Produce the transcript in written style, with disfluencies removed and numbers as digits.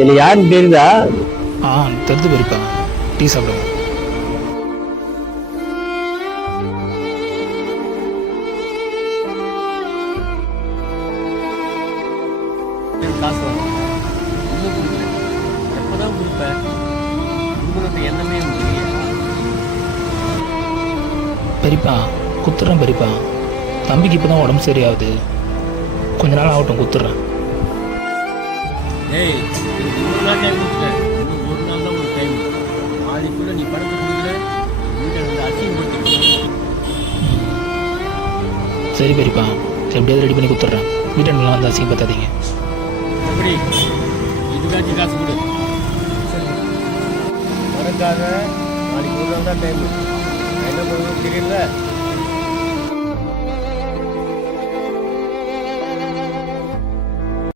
இதில் யாருன்னு தெரியுதா? தெரிஞ்சு பெரியப்பா. டீ சாப்பிடுவோம். காசு வரும் இன்னும் கொடுக்கல. எப்போதான் கொடுப்பேன்? உங்களுக்கு என்னமே பெரியப்பா குத்துறேன் பெரியப்பா. தம்பிக்கு இப்போ தான் உடம்பு சரியாகுது. கொஞ்ச நாள் ஆகட்டும், குத்துறேன். ஏய், ஒரு நாள் டைம் கொடுத்துட்டேன். இன்னும் ஒரு நாள் தான் ஒரு டைம். நாளைக்குள்ள நீ பணத்தை கொடுக்கல, வீட்டில் வந்து அசிங்கப்படுத்திக்கணும். சரி பெரியப்பா, எப்படியாவது ரெடி பண்ணி குத்துட்றேன். வீட்டை நல்லா வந்து அசிங்கப்படுத்தாதீங்க. எப்படி இதுக்காச்சும் காசு கொடு. மறக்காத, நாளைக்கு ஒரு நாள் தான் டைம். என்ன பண்ணுறது தெரியல.